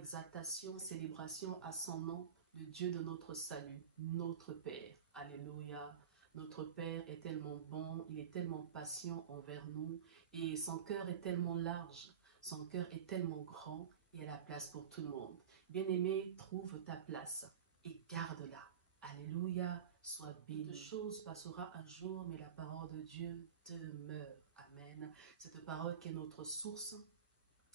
exaltation, célébration à son nom, le Dieu de notre salut, notre Père. Alléluia. Notre Père est tellement bon, il est tellement patient envers nous et son cœur est tellement large, son cœur est tellement grand, il y a la place pour tout le monde. Bien-aimé, trouve ta place et garde-la. Alléluia, sois béni. Toute chose passera un jour, mais la parole de Dieu demeure. Amen. Cette parole qui est notre source,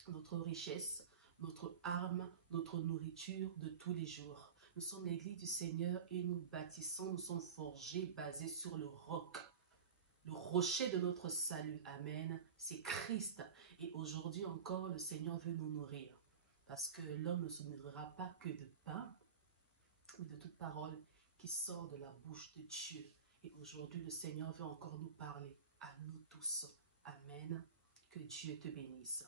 notre richesse, notre arme, notre nourriture de tous les jours. Nous sommes l'église du Seigneur et nous bâtissons, nous sommes forgés, basés sur le roc. Le rocher de notre salut, amen, c'est Christ. Et aujourd'hui encore, le Seigneur veut nous nourrir. Parce que l'homme ne se nourrira pas que de pain, mais de toute parole qui sort de la bouche de Dieu. Et aujourd'hui, le Seigneur veut encore nous parler, à nous tous. Amen. Que Dieu te bénisse.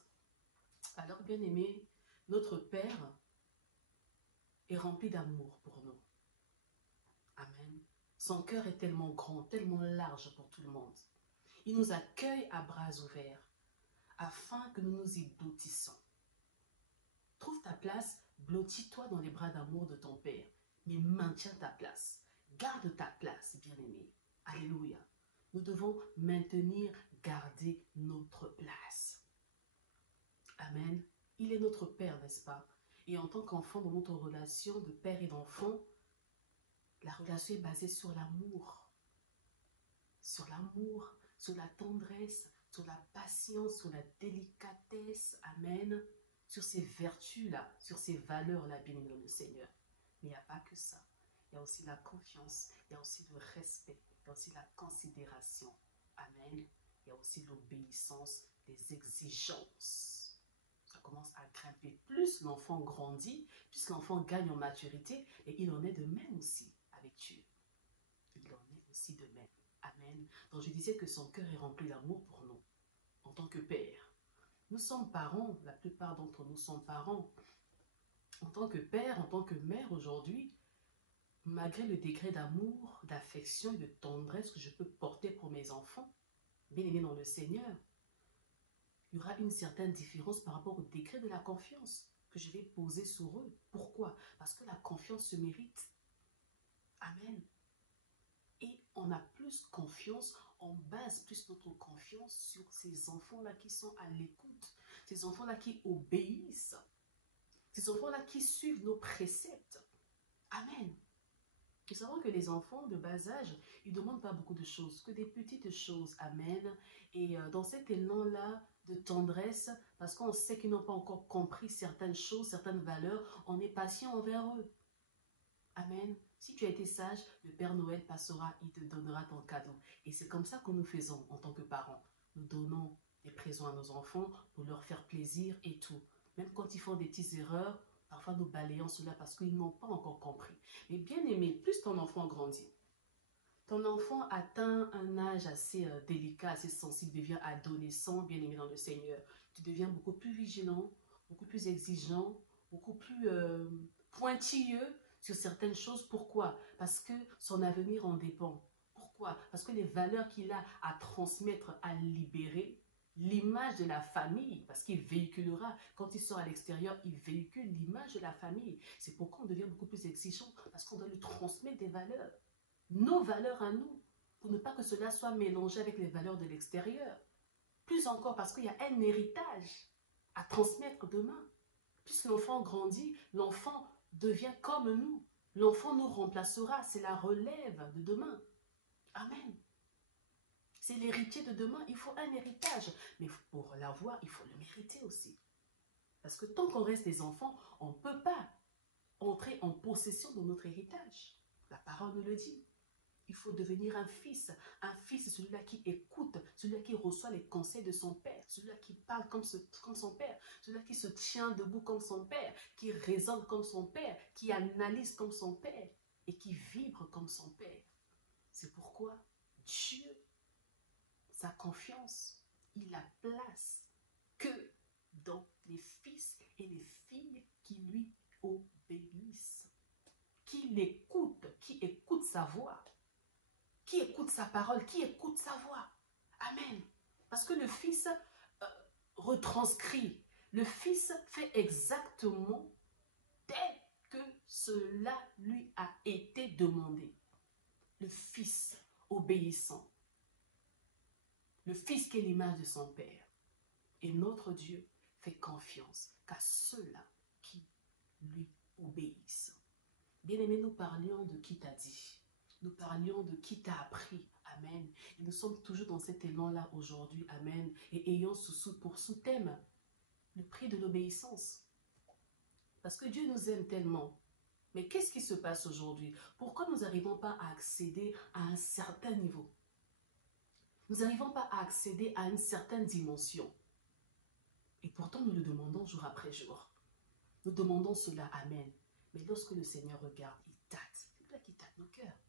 Alors, bien-aimé, notre Père est rempli d'amour pour nous. Amen. Son cœur est tellement grand, tellement large pour tout le monde. Il nous accueille à bras ouverts afin que nous nous y blottissons. Trouve ta place, blottis-toi dans les bras d'amour de ton Père, mais maintiens ta place. Garde ta place, bien-aimé. Alléluia. Nous devons maintenir, garder notre place. Amen. Il est notre Père, n'est-ce pas? Et en tant qu'enfant, dans notre relation de père et d'enfant, la relation est basée sur l'amour. Sur l'amour, sur la tendresse, sur la patience, sur la délicatesse. Amen. Sur ces vertus-là, sur ces valeurs-là, bien aimé le Seigneur. Mais il n'y a pas que ça. Il y a aussi la confiance, il y a aussi le respect, il y a aussi la considération. Amen. Il y a aussi l'obéissance, les exigences. Ça commence à grimper. Plus l'enfant grandit, plus l'enfant gagne en maturité, et il en est de même aussi avec Dieu. Il en est aussi de même. Amen. Donc je disais que son cœur est rempli d'amour pour nous, en tant que père. Nous sommes parents, la plupart d'entre nous sont parents. En tant que père, en tant que mère aujourd'hui, malgré le degré d'amour, d'affection et de tendresse que je peux porter pour mes enfants, bien aimés dans le Seigneur, il y aura une certaine différence par rapport au degré de la confiance que je vais poser sur eux. Pourquoi? Parce que la confiance se mérite. Amen. Et on a plus confiance, on base plus notre confiance sur ces enfants-là qui sont à l'écoute, ces enfants-là qui obéissent, ces enfants-là qui suivent nos préceptes. Amen. Nous savons que les enfants de bas âge, ils ne demandent pas beaucoup de choses, que des petites choses. Amen. Et dans cet élan-là de tendresse, parce qu'on sait qu'ils n'ont pas encore compris certaines choses, certaines valeurs, on est patient envers eux. Amen. Si tu as été sage, le Père Noël passera, il te donnera ton cadeau. Et c'est comme ça que nous faisons en tant que parents. Nous donnons des présents à nos enfants pour leur faire plaisir et tout. Même quand ils font des petites erreurs, parfois nous balayons cela parce qu'ils n'ont pas encore compris. Mais bien aimé, plus ton enfant grandit, ton enfant atteint un âge assez délicat, assez sensible, devient adolescent, bien aimé dans le Seigneur. Tu deviens beaucoup plus vigilant, beaucoup plus exigeant, beaucoup plus pointilleux sur certaines choses. Pourquoi? Parce que son avenir en dépend. Pourquoi? Parce que les valeurs qu'il a à transmettre, à libérer, l'image de la famille, parce qu'il véhiculera, quand il sort à l'extérieur, il véhicule l'image de la famille. C'est pourquoi on devient beaucoup plus exigeant, parce qu'on doit lui transmettre des valeurs, nos valeurs à nous, pour ne pas que cela soit mélangé avec les valeurs de l'extérieur. Plus encore parce qu'il y a un héritage à transmettre demain. Plus l'enfant grandit, l'enfant devient comme nous. L'enfant nous remplacera, c'est la relève de demain. Amen. C'est l'héritier de demain, il faut un héritage. Mais pour l'avoir, il faut le mériter aussi. Parce que tant qu'on reste des enfants, on ne peut pas entrer en possession de notre héritage. La parole nous le dit. Il faut devenir un fils. Un fils, c'est celui-là qui écoute, celui-là qui reçoit les conseils de son père, celui-là qui parle comme son père, celui-là qui se tient debout comme son père, qui raisonne comme son père, qui analyse comme son père et qui vibre comme son père. C'est pourquoi Dieu, sa confiance, il la place que dans les fils et les filles qui lui obéissent, qui l'écoutent, qui écoutent sa voix. Qui écoute sa parole, qui écoute sa voix. Amen. Parce que le Fils retranscrit. Le Fils fait exactement dès que cela lui a été demandé. Le Fils obéissant. Le Fils qui est l'image de son Père. Et notre Dieu fait confiance qu'à ceux-là qui lui obéissent. Bien-aimés, nous parlions de qui t'a dit. Nous parlions de qui t'a appris. Amen. Et nous sommes toujours dans cet élan-là aujourd'hui. Amen. Et ayant pour sous-thème le prix de l'obéissance. Parce que Dieu nous aime tellement. Mais qu'est-ce qui se passe aujourd'hui? Pourquoi nous n'arrivons pas à accéder à un certain niveau? Nous n'arrivons pas à accéder à une certaine dimension. Et pourtant, nous le demandons jour après jour. Nous demandons cela, amen. Mais lorsque le Seigneur regarde, il tâte. C'est toi qui tâte nos cœurs.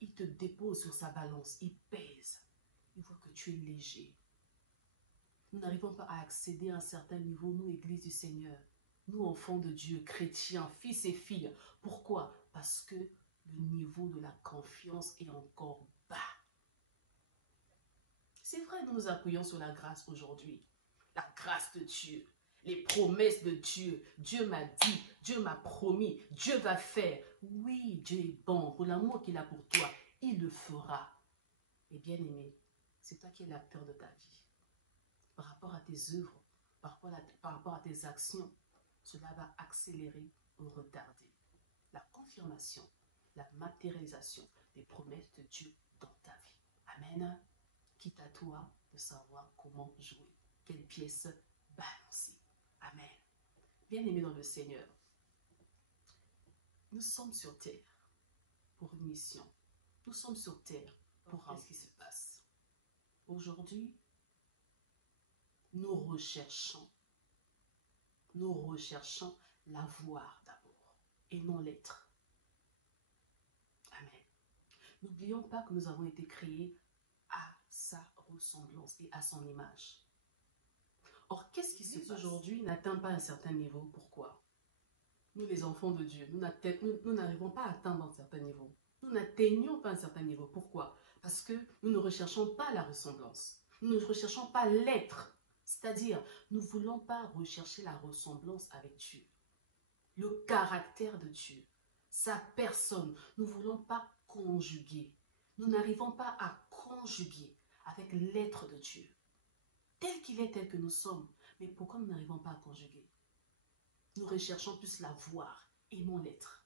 Il te dépose sur sa balance, il pèse. Il voit que tu es léger. Nous n'arrivons pas à accéder à un certain niveau, nous, Église du Seigneur. Nous, enfants de Dieu, chrétiens, fils et filles. Pourquoi? Parce que le niveau de la confiance est encore bas. C'est vrai, nous nous appuyons sur la grâce aujourd'hui. La grâce de Dieu, les promesses de Dieu. Dieu m'a dit, Dieu m'a promis, Dieu va faire. Oui, Dieu est bon. Pour l'amour qu'il a pour toi, il le fera. Et bien aimé, c'est toi qui es l'acteur de ta vie. Par rapport à tes œuvres, par rapport à tes actions, cela va accélérer ou retarder la confirmation, la matérialisation des promesses de Dieu dans ta vie. Amen. Quitte à toi de savoir comment jouer, quelle pièce balancer. Amen. Bien-aimés dans le Seigneur, nous sommes sur terre pour une mission. Nous sommes sur terre pour voir ce qui se passe. Aujourd'hui, nous recherchons la voir d'abord et non l'être. Amen. N'oublions pas que nous avons été créés à sa ressemblance et à son image. Or, qu'est-ce qui se passe aujourd'hui n'atteint pas un certain niveau? Pourquoi? Nous, les enfants de Dieu, nous n'arrivons pas à atteindre un certain niveau. Nous n'atteignons pas un certain niveau. Pourquoi? Parce que nous ne recherchons pas la ressemblance. Nous ne recherchons pas l'être. C'est-à-dire, nous ne voulons pas rechercher la ressemblance avec Dieu. Le caractère de Dieu, sa personne. Nous ne voulons pas conjuguer. Nous n'arrivons pas à conjuguer avec l'être de Dieu. Tel qu'il est, tel que nous sommes. Mais pourquoi nous n'arrivons pas à conjuguer? Nous recherchons plus la voir et non l'être.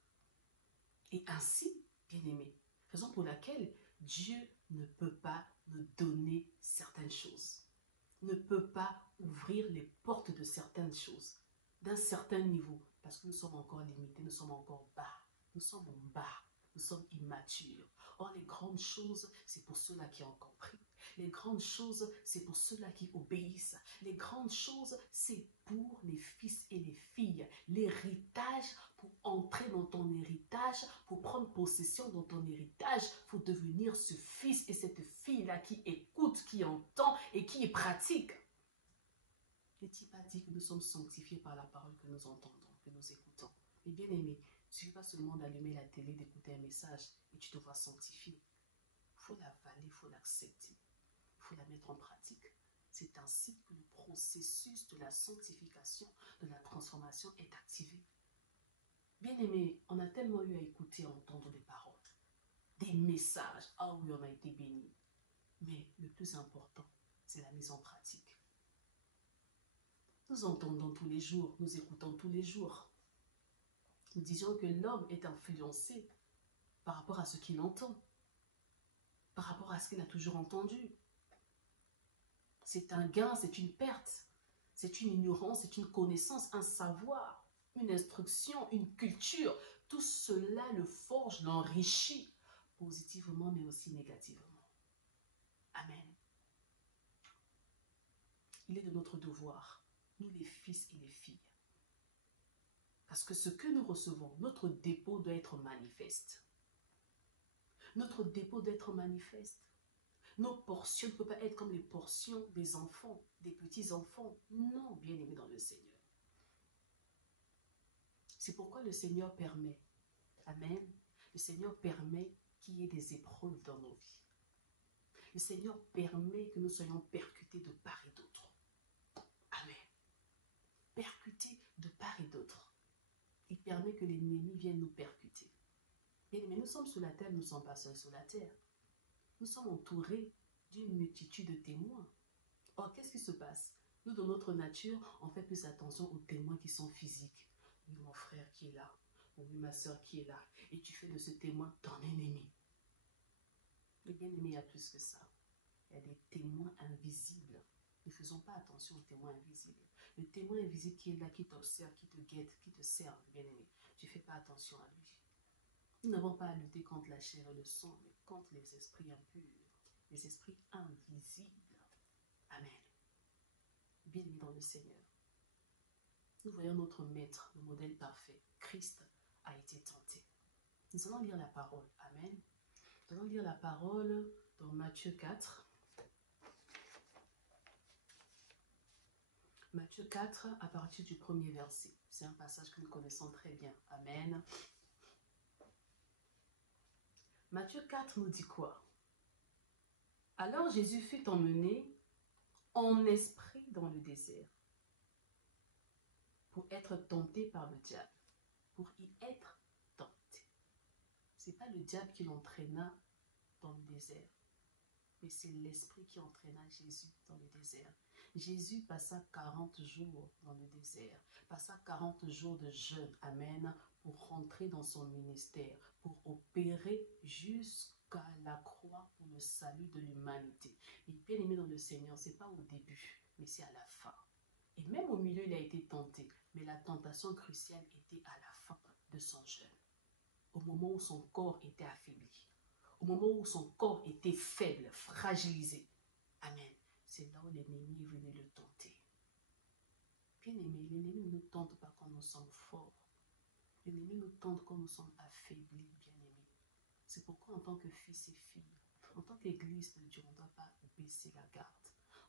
Et ainsi, bien-aimés, raison pour laquelle Dieu ne peut pas nous donner certaines choses. Ne peut pas ouvrir les portes de certaines choses, d'un certain niveau, parce que nous sommes encore limités, nous sommes encore bas. Nous sommes en bas, nous sommes immatures. Or, les grandes choses, c'est pour ceux-là qui ont compris. Les grandes choses, c'est pour ceux-là qui obéissent. Les grandes choses, c'est pour les fils et les filles. L'héritage, pour entrer dans ton héritage, pour prendre possession dans ton héritage, il faut devenir ce fils et cette fille-là qui écoute, qui entend et qui pratique. N'est-il pas dit que nous sommes sanctifiés par la parole que nous entendons, que nous écoutons? Et bien aimé, il ne suffit pas seulement d'allumer la télé, d'écouter un message et tu te vois sanctifié. Il faut l'avaler, il faut l'accepter. Il faut la mettre en pratique. C'est ainsi que le processus de la sanctification, de la transformation est activé. Bien aimé, on a tellement eu à écouter, à entendre des paroles, des messages. Ah oui, on a été bénis. Mais le plus important, c'est la mise en pratique. Nous entendons tous les jours, nous écoutons tous les jours. Nous disons que l'homme est influencé par rapport à ce qu'il entend, par rapport à ce qu'il a toujours entendu. C'est un gain, c'est une perte, c'est une ignorance, c'est une connaissance, un savoir, une instruction, une culture. Tout cela le forge, l'enrichit, positivement mais aussi négativement. Amen. Il est de notre devoir, nous les fils et les filles, parce que ce que nous recevons, notre dépôt doit être manifeste. Notre dépôt doit être manifeste. Nos portions ne peuvent pas être comme les portions des enfants, des petits-enfants. Non, bien-aimés dans le Seigneur. C'est pourquoi le Seigneur permet, amen, le Seigneur permet qu'il y ait des épreuves dans nos vies. Le Seigneur permet que nous soyons percutés de part et d'autre. Amen. Percutés de part et d'autre. Il permet que l'ennemi vienne nous percuter. Bien aimés, nous sommes sur la terre, nous ne sommes pas seuls sur la terre. Nous sommes entourés d'une multitude de témoins. Or, qu'est-ce qui se passe? Nous, dans notre nature, on fait plus attention aux témoins qui sont physiques. Oui, mon frère qui est là. Oui, ma soeur qui est là. Et tu fais de ce témoin ton ennemi. Mais bien aimé, il y a plus que ça. Il y a des témoins invisibles. Ne faisons pas attention aux témoins invisibles. Le témoin invisible qui est là, qui t'observe, qui te guette, qui te sert, bien aimé. Tu ne fais pas attention à lui. Nous n'avons pas à lutter contre la chair et le sang, mais contre les esprits impurs, les esprits invisibles. Amen. Bien-aimés dans le Seigneur. Nous voyons notre maître, le modèle parfait. Christ a été tenté. Nous allons lire la parole. Amen. Nous allons lire la parole dans Matthieu 4. Matthieu 4, à partir du premier verset. C'est un passage que nous connaissons très bien. Amen. Matthieu 4 nous dit quoi? Alors Jésus fut emmené en esprit dans le désert pour être tenté par le diable. Pour y être tenté. Ce n'est pas le diable qui l'entraîna dans le désert, mais c'est l'esprit qui entraîna Jésus dans le désert. Jésus passa 40 jours dans le désert, passa 40 jours de jeûne, amen, pour rentrer dans son ministère, pour opérer jusqu'à la croix pour le salut de l'humanité. Et bien aimé dans le Seigneur, ce n'est pas au début, mais c'est à la fin. Et même au milieu, il a été tenté, mais la tentation cruciale était à la fin de son jeûne, au moment où son corps était affaibli, au moment où son corps était faible, fragilisé. Amen. C'est là où l'ennemi est venu le tenter. Bien aimé, l'ennemi ne nous tente pas quand nous sommes forts. L'ennemi nous tente quand nous sommes affaiblis, bien aimés. C'est pourquoi en tant que fils et filles, en tant qu'église de Dieu, on ne doit pas baisser la garde.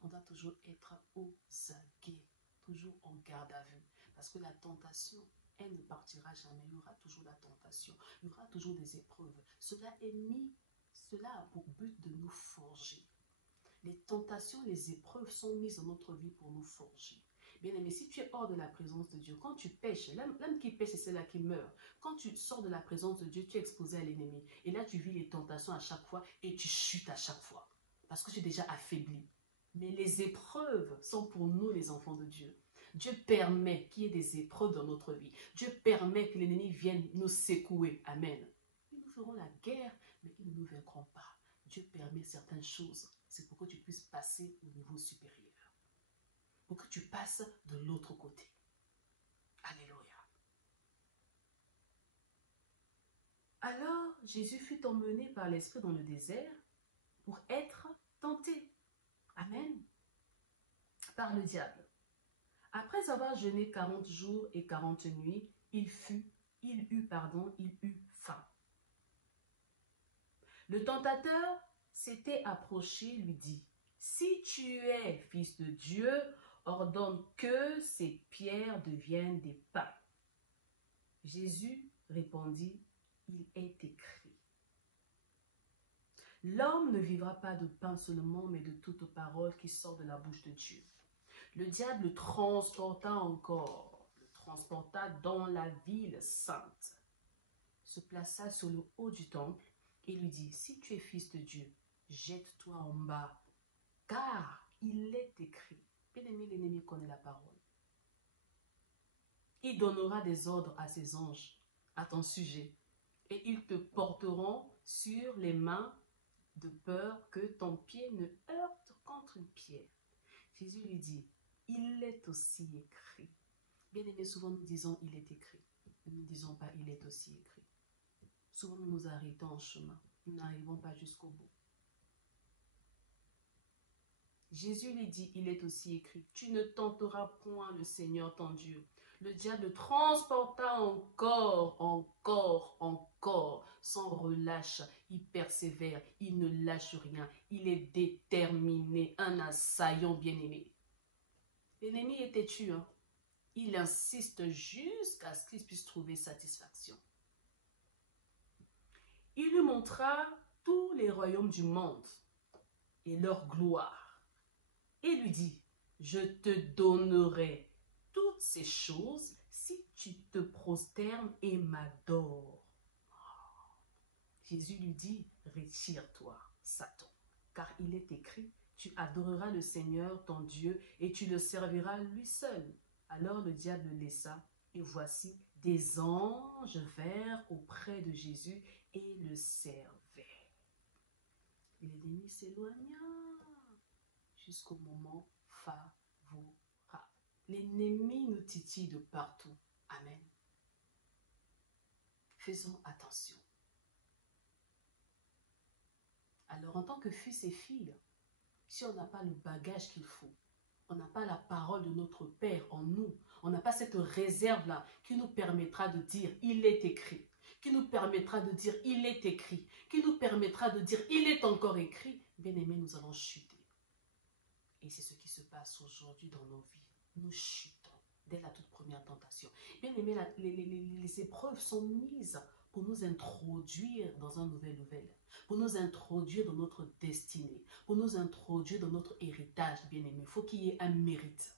On doit toujours être aux aguets, toujours en garde à vue. Parce que la tentation, elle ne partira jamais. Il y aura toujours la tentation. Il y aura toujours des épreuves. Cela a pour but de nous forger. Les tentations, les épreuves sont mises dans notre vie pour nous forger. Bien aimé, si tu es hors de la présence de Dieu, quand tu pêches, l'âme qui pêche, c'est celle-là qui meurt. Quand tu sors de la présence de Dieu, tu es exposé à l'ennemi. Et là, tu vis les tentations à chaque fois et tu chutes à chaque fois. Parce que tu es déjà affaibli. Mais les épreuves sont pour nous, les enfants de Dieu. Dieu permet qu'il y ait des épreuves dans notre vie. Dieu permet que l'ennemi vienne nous secouer. Amen. Nous ferons la guerre, mais ils ne nous vaincront pas. Dieu permet certaines choses. C'est pour que tu puisses passer au niveau supérieur. Pour que tu passes de l'autre côté. Alléluia. Alors, Jésus fut emmené par l'Esprit dans le désert pour être tenté. Amen. Par le diable. Après avoir jeûné 40 jours et 40 nuits, il eut faim. Le tentateur s'était approché, lui dit, « Si tu es fils de Dieu, ordonne que ces pierres deviennent des pains. » Jésus répondit, « Il est écrit. L'homme ne vivra pas de pain seulement, mais de toute parole qui sort de la bouche de Dieu. » Le diable le transporta dans la ville sainte, se plaça sur le haut du temple et lui dit, « Si tu es fils de Dieu, jette-toi en bas, car il est écrit. » Bien aimé, l'ennemi connaît la parole. Il donnera des ordres à ses anges à ton sujet, et ils te porteront sur les mains de peur que ton pied ne heurte contre une pierre. Jésus lui dit, il est aussi écrit. Bien aimé, souvent nous disons, il est écrit. Nous ne disons pas, il est aussi écrit. Souvent nous nous arrêtons en chemin. Nous n'arrivons pas jusqu'au bout. Jésus lui dit, il est aussi écrit, tu ne tenteras point le Seigneur ton Dieu. Le diable transporta encore, sans relâche. Il persévère, il ne lâche rien. Il est déterminé, un assaillant bien-aimé. L'ennemi est têtu, hein? Il insiste jusqu'à ce qu'il puisse trouver satisfaction. Il lui montra tous les royaumes du monde et leur gloire. Et lui dit, je te donnerai toutes ces choses si tu te prosternes et m'adores. Jésus lui dit, retire-toi, Satan, car il est écrit, tu adoreras le Seigneur, ton Dieu, et tu le serviras lui seul. Alors le diable le laissa, et voici, des anges vinrent auprès de Jésus et le servaient. Et l'ennemi s'éloigna jusqu'au moment favorable. L'ennemi nous titille de partout. Amen. Faisons attention. Alors, en tant que fils et filles, si on n'a pas le bagage qu'il faut, on n'a pas la parole de notre Père en nous, on n'a pas cette réserve-là qui nous permettra de dire « il est écrit », qui nous permettra de dire « il est écrit », qui nous permettra de dire « il est encore écrit », bien aimé, nous allons chuter. Et c'est ce qui se passe aujourd'hui dans nos vies. Nous chutons dès la toute première tentation. Bien aimé, les épreuves sont mises pour nous introduire dans un nouvel level, pour nous introduire dans notre destinée, pour nous introduire dans notre héritage, bien-aimé. Il faut qu'il y ait un mérite.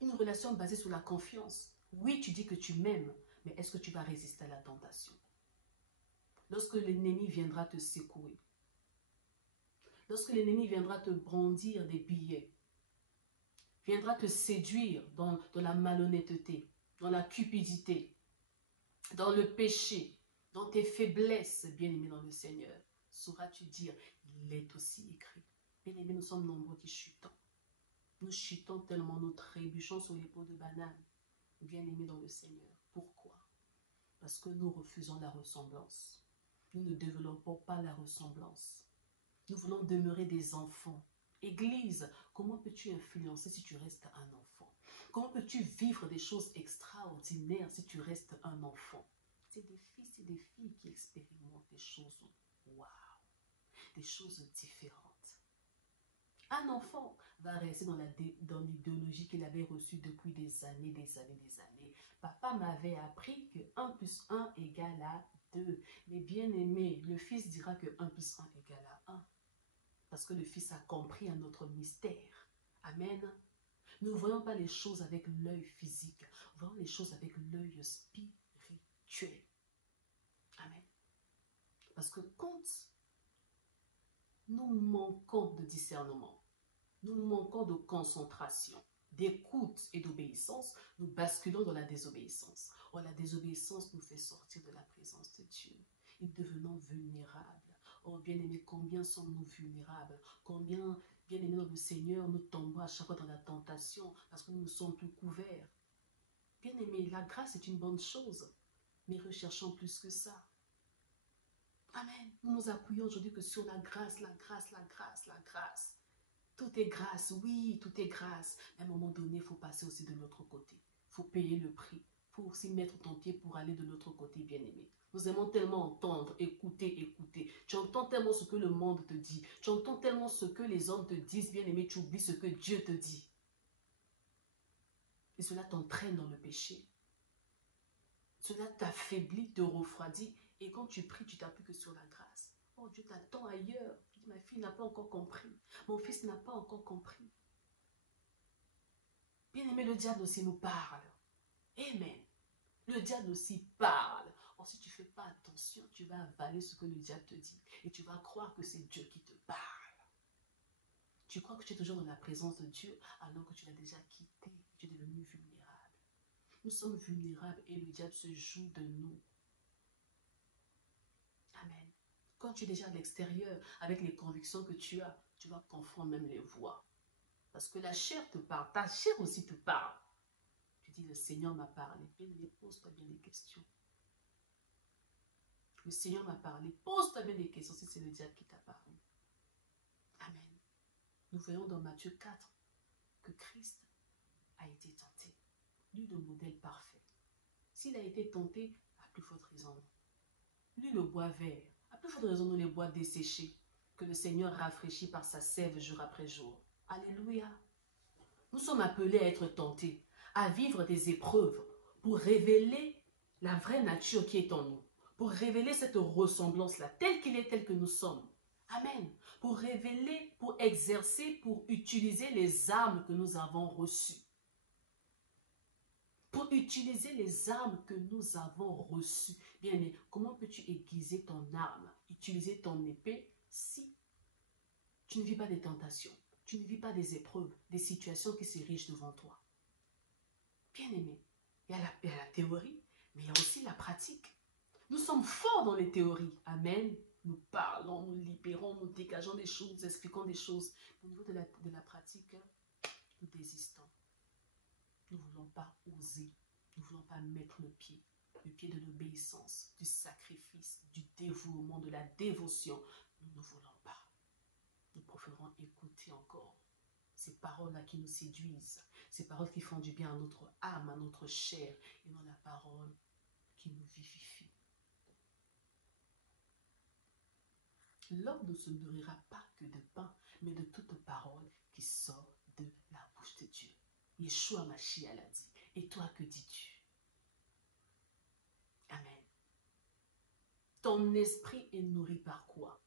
Une relation basée sur la confiance. Oui, tu dis que tu m'aimes, mais est-ce que tu vas résister à la tentation? Lorsque l'ennemi viendra te secouer, lorsque l'ennemi viendra te brandir des billets, viendra te séduire dans la malhonnêteté, dans la cupidité, dans le péché, dans tes faiblesses, bien-aimé dans le Seigneur, sauras-tu dire, il est aussi écrit. Bien-aimé, nous sommes nombreux qui chutons. Nous chutons tellement, nous trébuchons sur les peaux de banane. Bien-aimé dans le Seigneur. Pourquoi? Parce que nous refusons la ressemblance. Nous ne développons pas la ressemblance. Nous voulons demeurer des enfants. Église, comment peux-tu influencer si tu restes un enfant? Comment peux-tu vivre des choses extraordinaires si tu restes un enfant? C'est des fils et des filles qui expérimentent des choses waouh, des choses différentes. Un enfant va rester dans l'idéologie qu'il avait reçue depuis des années. Papa m'avait appris que 1 plus 1 égale à 2. Mais bien aimé, le fils dira que 1 plus 1 égale à 1. Parce que le fils a compris un autre mystère. Amen. Nous ne voyons pas les choses avec l'œil physique. Nous voyons les choses avec l'œil spirituel. Amen. Parce que quand nous manquons de discernement, nous manquons de concentration, d'écoute et d'obéissance, nous basculons dans la désobéissance. Or, la désobéissance nous fait sortir de la présence de Dieu. Et devenons vulnérables. Oh, bien-aimés, combien sommes-nous vulnérables? Combien, bien-aimés dans le Seigneur, nous tombons à chaque fois dans la tentation parce que nous ne sommes plus couverts. Bien-aimés, la grâce est une bonne chose, mais recherchons plus que ça. Amen. Nous nous appuyons aujourd'hui que sur la grâce, la grâce, la grâce, la grâce. Tout est grâce, oui, tout est grâce. À un moment donné, il faut passer aussi de l'autre côté. Il faut payer le prix. Il faut aussi mettre ton pied pour aller de l'autre côté, bien-aimé. Nous aimons tellement entendre, écouter. Tu entends tellement ce que le monde te dit. Tu entends tellement ce que les hommes te disent, bien-aimé. Tu oublies ce que Dieu te dit. Et cela t'entraîne dans le péché. Cela t'affaiblit, te refroidit. Et quand tu pries, tu t'appuies que sur la grâce. Oh, Dieu t'attend ailleurs. Ma fille n'a pas encore compris. Mon fils n'a pas encore compris. Bien-aimé, le diable aussi nous parle. Amen. Le diable aussi parle. Or, si tu ne fais pas attention, tu vas avaler ce que le diable te dit. Et tu vas croire que c'est Dieu qui te parle. Tu crois que tu es toujours dans la présence de Dieu alors que tu l'as déjà quitté. Tu es devenu vulnérable. Nous sommes vulnérables et le diable se joue de nous. Amen. Quand tu es déjà à l'extérieur, avec les convictions que tu as, tu vas confondre même les voix. Parce que la chair te parle, ta chair aussi te parle. Tu dis, le Seigneur m'a parlé. Bien, pose-toi bien des questions. Le Seigneur m'a parlé. Pose-toi bien des questions si c'est le diable qui t'a parlé. Amen. Nous voyons dans Matthieu 4 que Christ a été tenté. Lui, le modèle parfait. S'il a été tenté, à plus forte raison. Lui, le bois vert. À plus forte raison, nous les bois desséchés, que le Seigneur rafraîchit par sa sève jour après jour. Alléluia. Nous sommes appelés à être tentés, à vivre des épreuves pour révéler la vraie nature qui est en nous, pour révéler cette ressemblance-là, telle qu'il est, telle que nous sommes. Amen. Pour révéler, pour exercer, pour utiliser les armes que nous avons reçues. pour utiliser les armes que nous avons reçues. Bien aimé, comment peux-tu aiguiser ton arme, utiliser ton épée si tu ne vis pas des tentations, tu ne vis pas des épreuves, des situations qui s'érigent devant toi? Bien aimé, il y a la théorie, mais il y a aussi la pratique. Nous sommes forts dans les théories. Amen. Nous parlons, nous libérons, nous dégageons des choses, nous expliquons des choses. Au niveau de la pratique, nous désistons. Nous ne voulons pas oser. Nous ne voulons pas mettre le pied de l'obéissance, du sacrifice, du dévouement, de la dévotion. Nous ne voulons pas. Nous préférons écouter encore ces paroles-là qui nous séduisent, ces paroles qui font du bien à notre âme, à notre chair, et non la parole qui nous vivifie. L'homme ne se nourrira pas que de pain, mais de toute parole qui sort de la bouche de Dieu. Yeshua Mashiach l'a dit. Et toi, que dis-tu? Amen. Ton esprit est nourri par quoi?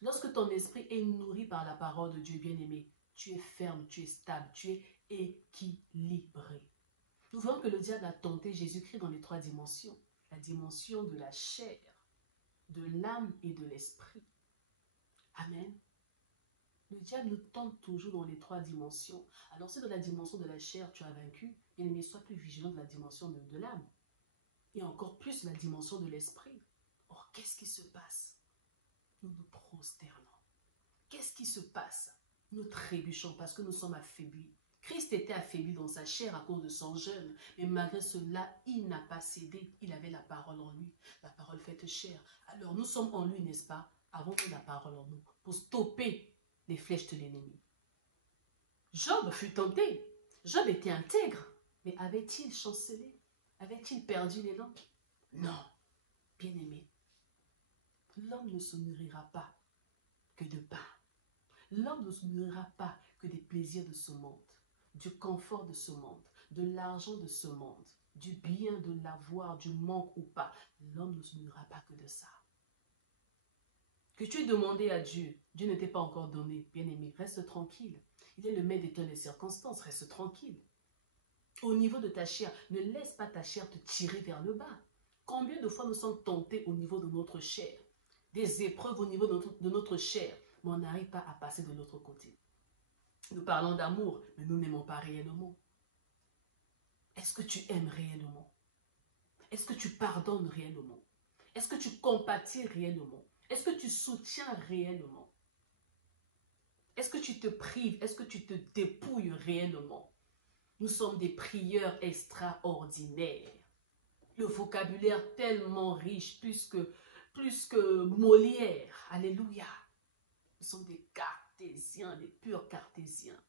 Lorsque ton esprit est nourri par la parole de Dieu, bien-aimé, tu es ferme, tu es stable, tu es équilibré. Nous voyons que le diable a tenté Jésus-Christ dans les 3 dimensions. La dimension de la chair, de l'âme et de l'esprit. Amen. Le diable nous tente toujours dans les 3 dimensions. Alors si dans la dimension de la chair tu as vaincu, bien aimé, sois plus vigilant de la dimension de l'âme. Et encore plus la dimension de l'esprit. Or, qu'est-ce qui se passe? Nous nous prosternons. Qu'est-ce qui se passe? Nous trébuchons parce que nous sommes affaiblis. Christ était affaibli dans sa chair à cause de son jeûne. Mais malgré cela, il n'a pas cédé. Il avait la parole en lui. La parole faite chair. Alors nous sommes en lui, n'est-ce pas? Avons la parole en nous pour stopper les flèches de l'ennemi. Job fut tenté. Job était intègre. Mais avait-il chancelé? Avait-il perdu l'élan? Non. Bien-aimé, l'homme ne se nourrira pas que de pain. L'homme ne se nourrira pas que des plaisirs de ce monde, du confort de ce monde, de l'argent de ce monde, du bien de l'avoir, du manque ou pas. L'homme ne se nourrira pas que de ça. Que tu aies demandé à Dieu, Dieu ne t'est pas encore donné, bien-aimé, reste tranquille. Il est le maître des temps et des circonstances, reste tranquille. Au niveau de ta chair, ne laisse pas ta chair te tirer vers le bas. Combien de fois nous sommes tentés au niveau de notre chair, des épreuves au niveau de notre chair, mais on n'arrive pas à passer de l'autre côté. Nous parlons d'amour, mais nous n'aimons pas réellement. Est-ce que tu aimes réellement? Est-ce que tu pardonnes réellement? Est-ce que tu compatis réellement? Est-ce que tu soutiens réellement? Est-ce que tu te prives? Est-ce que tu te dépouilles réellement? Nous sommes des prieurs extraordinaires. Le vocabulaire tellement riche, plus que Molière. Alléluia. Nous sommes des cartésiens, des purs cartésiens.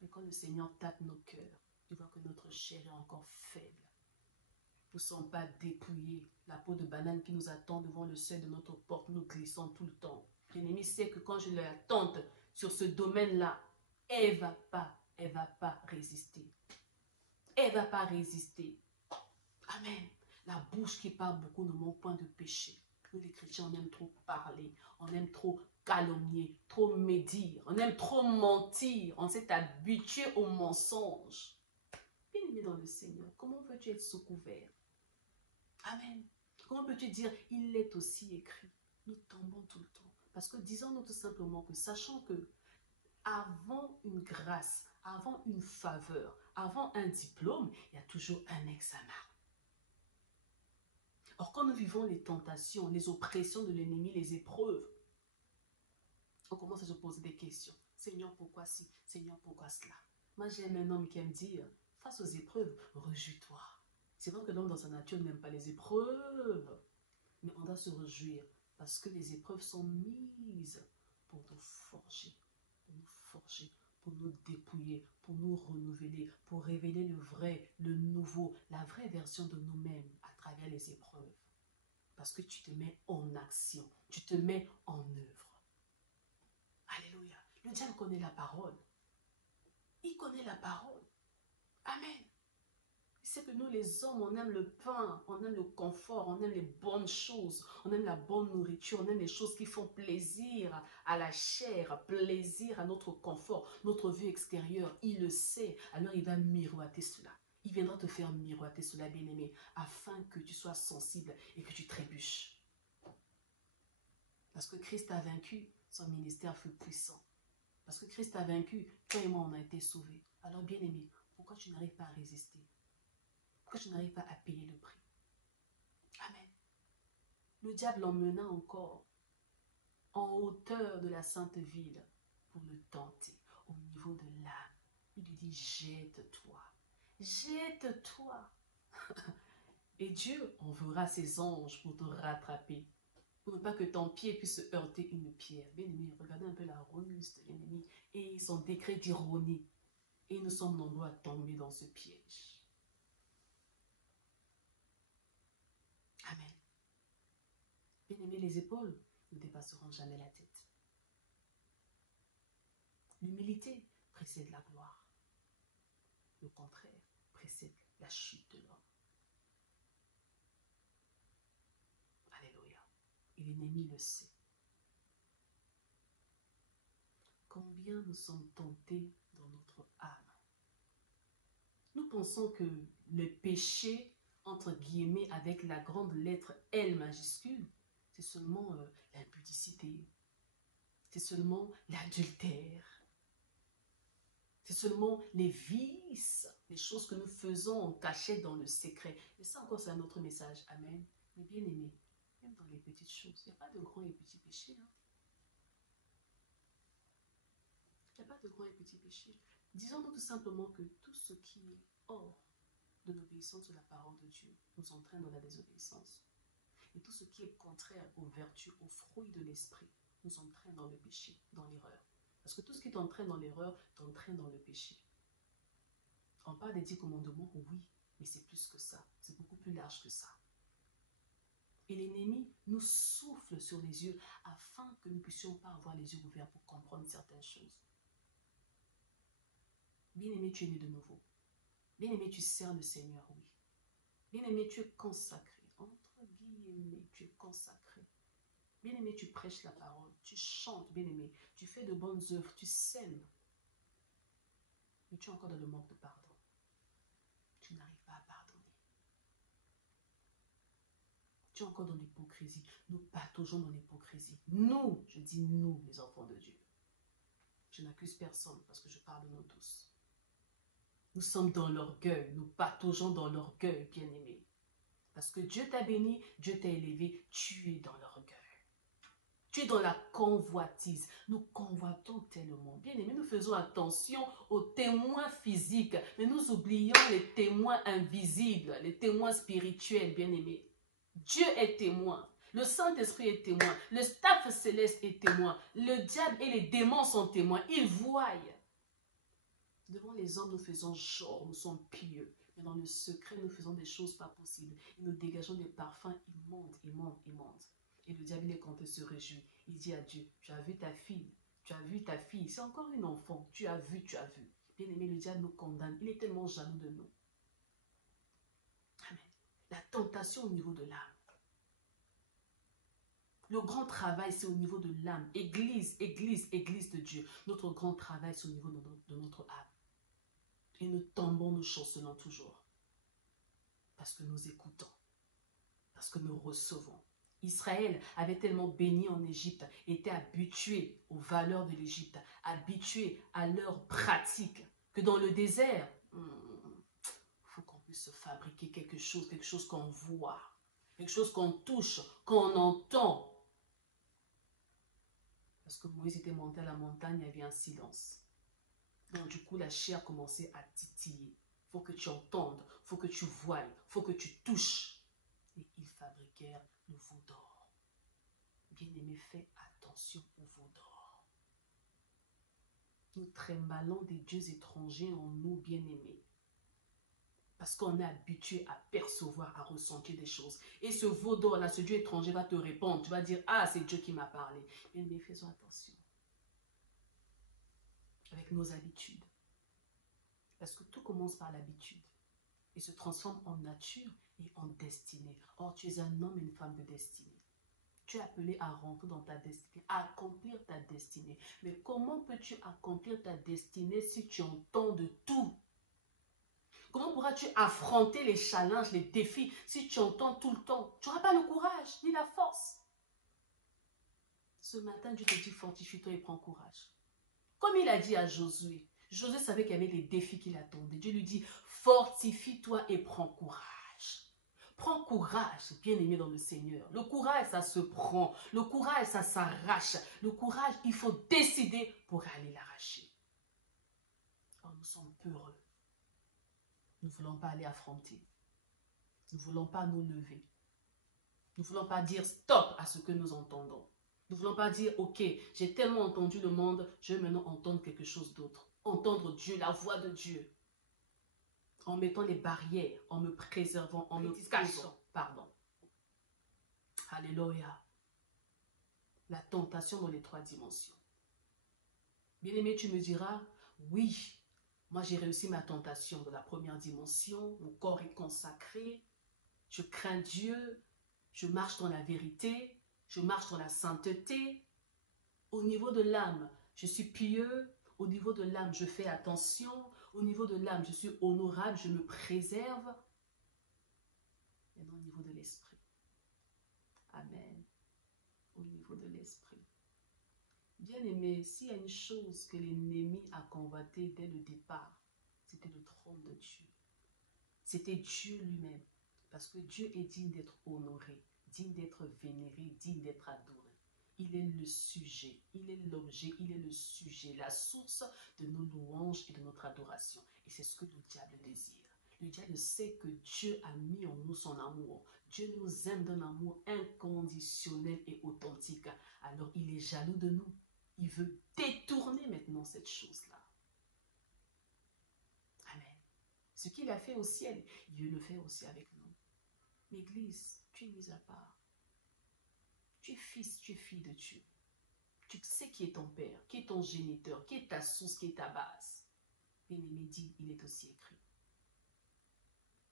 Mais quand le Seigneur tape nos cœurs, il voit que notre chair est encore faible. Nous ne sommes pas dépouillés. La peau de banane qui nous attend devant le seuil de notre porte, nous glissons tout le temps. L'ennemi sait que quand je l'attente sur ce domaine-là, elle ne va pas résister. Elle ne va pas résister. Amen. La bouche qui parle beaucoup ne manque point de péché. Nous les chrétiens, on aime trop parler, on aime trop calomnier, trop médire, on aime trop mentir, on s'est habitué au mensonge. Bien-aimé dans le Seigneur, comment veux-tu être sous couvert? Amen. Comment peux-tu dire, il est aussi écrit? Nous tombons tout le temps. Parce que disons-nous tout simplement que, sachant que avant une grâce, avant une faveur, avant un diplôme, il y a toujours un examen. Or, quand nous vivons les tentations, les oppressions de l'ennemi, les épreuves, on commence à se poser des questions. Seigneur, pourquoi ci? Seigneur, pourquoi cela? Moi, j'aime un homme qui aime dire, face aux épreuves, réjouis-toi. C'est vrai que l'homme dans sa nature n'aime pas les épreuves, mais on doit se réjouir parce que les épreuves sont mises pour nous forger, pour nous dépouiller, pour nous renouveler, pour révéler le vrai, le nouveau, la vraie version de nous-mêmes à travers les épreuves. Parce que tu te mets en action, tu te mets en œuvre. Alléluia. Le diable connaît la parole. Il connaît la parole. Amen. Il sait que nous les hommes, on aime le pain, on aime le confort, on aime les bonnes choses, on aime la bonne nourriture, on aime les choses qui font plaisir à la chair, plaisir à notre confort, notre vue extérieure. Il le sait, alors il va miroiter cela. Il viendra te faire miroiter cela, bien-aimé, afin que tu sois sensible et que tu trébuches. Parce que Christ a vaincu, son ministère fut puissant. Parce que Christ a vaincu, toi et moi, on a été sauvés. Alors, bien-aimé, pourquoi tu n'arrives pas à résister? Pourquoi tu n'arrives pas à payer le prix? Amen. Le diable l'emmena encore en hauteur de la sainte ville pour le tenter, au niveau de l'âme. Il lui dit, jette-toi, jette-toi. Et Dieu enverra ses anges pour te rattraper, pour ne pas que ton pied puisse heurter une pierre. Bien-aimé, regardez un peu la ruse de l'ennemi et son décret d'ironie. Et nous sommes nombreux à tomber dans ce piège. Amen. Bien-aimé, les épaules ne dépasseront jamais la tête. L'humilité précède la gloire. Le contraire précède la chute de l'homme. Alléluia. Et l'ennemi le sait. Combien nous sommes tentés dans notre âme. Nous pensons que le péché, entre guillemets, avec la grande lettre L majuscule, c'est seulement l'impudicité, c'est seulement l'adultère, c'est seulement les vices, les choses que nous faisons en cachette dans le secret. Et ça encore, c'est un autre message. Amen. Mais bien aimé, même dans les petites choses, il n'y a pas de grands et petits péchés. Hein? Il n'y a pas de grands et petits péchés. Disons-nous tout simplement que tout ce qui est hors de l'obéissance de la parole de Dieu nous entraîne dans la désobéissance. Et tout ce qui est contraire aux vertus, aux fruits de l'esprit, nous entraîne dans le péché, dans l'erreur. Parce que tout ce qui t'entraîne dans l'erreur, t'entraîne dans le péché. On parle des 10 commandements, oui, mais c'est plus que ça. C'est beaucoup plus large que ça. Et l'ennemi nous souffle sur les yeux afin que nous ne puissions pas avoir les yeux ouverts pour comprendre certaines choses. Bien-aimé, tu es né de nouveau. Bien-aimé, tu sers le Seigneur, oui. Bien-aimé, tu es consacré. Entre guillemets, tu es consacré. Bien-aimé, tu prêches la parole, tu chantes, bien-aimé, tu fais de bonnes œuvres, tu sèmes. Mais tu es encore dans le manque de pardon. Tu n'arrives pas à pardonner. Tu es encore dans l'hypocrisie. Nous pataugeons dans l'hypocrisie. Nous, je dis nous, les enfants de Dieu. Je n'accuse personne parce que je parle de nous tous. Nous sommes dans l'orgueil, nous pataugeons dans l'orgueil, bien-aimé. Parce que Dieu t'a béni, Dieu t'a élevé, tu es dans l'orgueil. Tu es dans la convoitise. Nous convoitons tellement. Bien-aimé, nous faisons attention aux témoins physiques, mais nous oublions les témoins invisibles, les témoins spirituels, bien-aimé. Dieu est témoin. Le Saint-Esprit est témoin. Le staff céleste est témoin. Le diable et les démons sont témoins. Ils voient. Devant les hommes, nous faisons genre, nous sommes pieux. Mais dans le secret, nous faisons des choses pas possibles. Et nous dégageons des parfums immondes, immondes, immondes. Et le diable, il est quand il se réjouit. Il dit à Dieu, tu as vu ta fille, tu as vu ta fille. C'est encore une enfant. Tu as vu, tu as vu. Bien aimé, le diable nous condamne. Il est tellement jaloux de nous. Amen. La tentation au niveau de l'âme. Le grand travail, c'est au niveau de l'âme. Église, église, église de Dieu. Notre grand travail, c'est au niveau de notre âme. Et nous tombons, nous chancelons toujours. Parce que nous écoutons. Parce que nous recevons. Israël avait tellement béni en Égypte, était habitué aux valeurs de l'Égypte, habitué à leurs pratiques, que dans le désert, il faut qu'on puisse se fabriquer quelque chose qu'on voit, quelque chose qu'on touche, qu'on entend. Parce que Moïse était monté à la montagne, il y avait un silence. Donc du coup, la chair commençait à titiller. Il faut que tu entendes, il faut que tu voies, il faut que tu touches. Et ils fabriquèrent le veau d'or. Bien-aimé, fais attention au veau d'or. Nous trémalons des dieux étrangers en nous, bien-aimés. Parce qu'on est habitué à percevoir, à ressentir des choses. Et ce veau d'or-là, ce dieu étranger va te répondre. Tu vas dire, ah, c'est Dieu qui m'a parlé. Bien-aimé, faisons attention. Avec nos habitudes. Parce que tout commence par l'habitude. Et se transforme en nature et en destinée. Or, tu es un homme et une femme de destinée. Tu es appelé à rentrer dans ta destinée, à accomplir ta destinée. Mais comment peux-tu accomplir ta destinée si tu entends de tout? Comment pourras-tu affronter les challenges, les défis, si tu entends tout le temps? Tu n'auras pas le courage, ni la force. Ce matin, Dieu te dit, fortifie-toi et prends courage. Comme il a dit à Josué, Josué savait qu'il y avait des défis qui l'attendaient. Dieu lui dit, fortifie-toi et prends courage. Prends courage, bien-aimé dans le Seigneur. Le courage, ça se prend. Le courage, ça s'arrache. Le courage, il faut décider pour aller l'arracher. Oh, nous sommes peureux. Nous ne voulons pas aller affronter. Nous ne voulons pas nous lever. Nous ne voulons pas dire stop à ce que nous entendons. Nous ne voulons pas dire, ok, j'ai tellement entendu le monde, je vais maintenant entendre quelque chose d'autre. Entendre Dieu, la voix de Dieu. En mettant des barrières, en me préservant, en me cachant. Pardon. Alléluia. La tentation dans les 3 dimensions. Bien-aimé, tu me diras, oui, moi j'ai réussi ma tentation dans la première dimension, mon corps est consacré, je crains Dieu, je marche dans la vérité, je marche dans la sainteté. Au niveau de l'âme, je suis pieux. Au niveau de l'âme, je fais attention. Au niveau de l'âme, je suis honorable, je me préserve. Maintenant, au niveau de l'esprit. Amen. Au niveau de l'esprit. Bien-aimé, s'il y a une chose que l'ennemi a convoité dès le départ, c'était le trône de Dieu. C'était Dieu lui-même. Parce que Dieu est digne d'être honoré, digne d'être vénéré, digne d'être adoré. Il est le sujet, il est l'objet, il est le sujet, la source de nos louanges et de notre adoration. Et c'est ce que le diable désire. Le diable sait que Dieu a mis en nous son amour. Dieu nous aime d'un amour inconditionnel et authentique. Alors il est jaloux de nous. Il veut détourner maintenant cette chose-là. Amen. Ce qu'il a fait au ciel, il veut le faire aussi avec nous. L'Église, tu es mise à part. Tu es fils, tu es fille de Dieu. Tu sais qui est ton père, qui est ton géniteur, qui est ta source, qui est ta base. Bien-aimé dit, il est aussi écrit.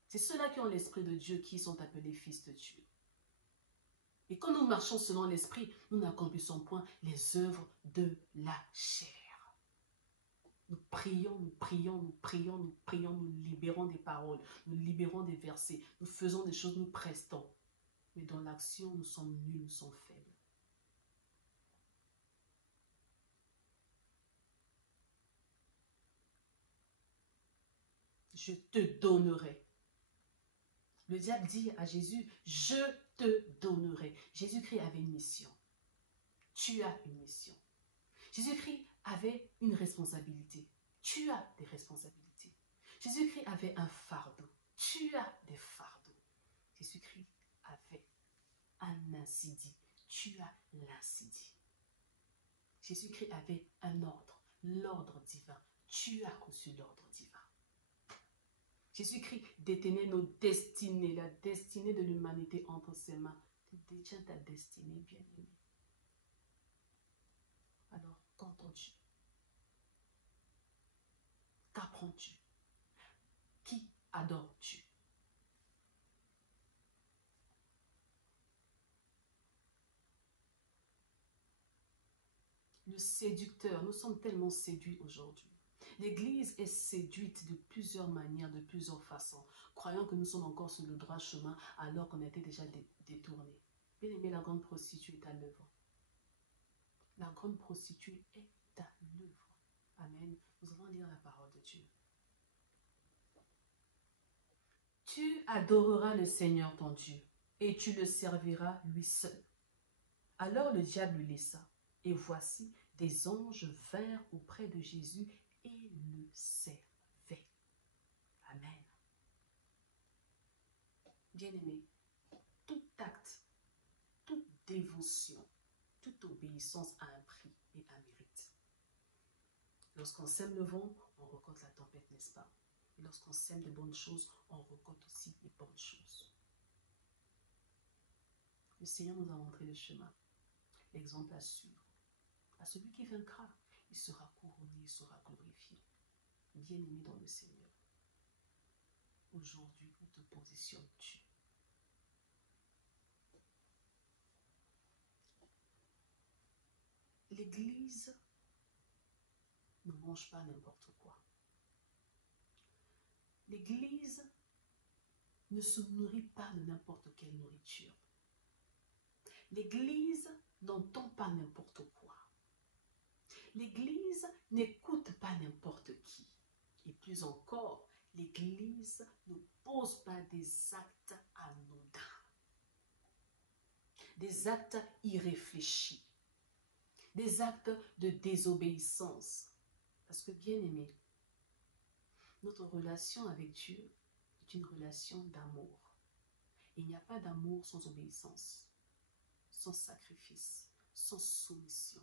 C'est ceux-là qui ont l'esprit de Dieu qui sont appelés fils de Dieu. Et quand nous marchons selon l'esprit, nous n'accomplissons point les œuvres de la chair. Nous prions, nous prions, nous prions, nous prions, nous libérons des paroles, nous libérons des versets, nous faisons des choses, nous prestons. Mais dans l'action, nous sommes nuls, nous sommes faibles. Je te donnerai. Le diable dit à Jésus, je te donnerai. Jésus-Christ avait une mission. Tu as une mission. Jésus-Christ avait une responsabilité. Tu as des responsabilités. Jésus-Christ avait un fardeau. Tu as des fardeaux. Jésus-Christ avait un incendie. Tu as l'incendie. Jésus-Christ avait un ordre, l'ordre divin. Tu as reçu l'ordre divin. Jésus-Christ détenait nos destinées, la destinée de l'humanité entre ses mains. Tu détiens ta destinée, bien-aimé. Alors, qu'entends-tu? Qu'apprends-tu? Qui adores-tu? Le séducteur, nous sommes tellement séduits aujourd'hui. L'Église est séduite de plusieurs manières, de plusieurs façons, croyant que nous sommes encore sur le droit chemin alors qu'on a été déjà détournés. Bien aimé, la grande prostituée est à l'œuvre. La grande prostituée est à l'œuvre. Amen. Nous allons lire la parole de Dieu. Tu adoreras le Seigneur ton Dieu et tu le serviras lui seul. Alors le diable le laissa. Et voici, des anges vinrent auprès de Jésus et le servaient. Amen. Bien-aimé, tout acte, toute dévotion, toute obéissance a un prix et un mérite. Lorsqu'on sème le vent, on récolte la tempête, n'est-ce pas? Et lorsqu'on sème de bonnes choses, on récolte aussi les bonnes choses. Le Seigneur nous a montré le chemin, l'exemple à suivre. À celui qui vaincra, il sera couronné, il sera glorifié. Bien-aimé dans le Seigneur. Aujourd'hui, où te positionnes-tu? L'Église ne mange pas n'importe quoi. L'Église ne se nourrit pas de n'importe quelle nourriture. L'Église n'entend pas n'importe quoi. L'Église n'écoute pas n'importe qui. Et plus encore, l'Église ne pose pas des actes anodins, des actes irréfléchis, des actes de désobéissance. Parce que bien aimé, notre relation avec Dieu est une relation d'amour. Il n'y a pas d'amour sans obéissance, sans sacrifice, sans soumission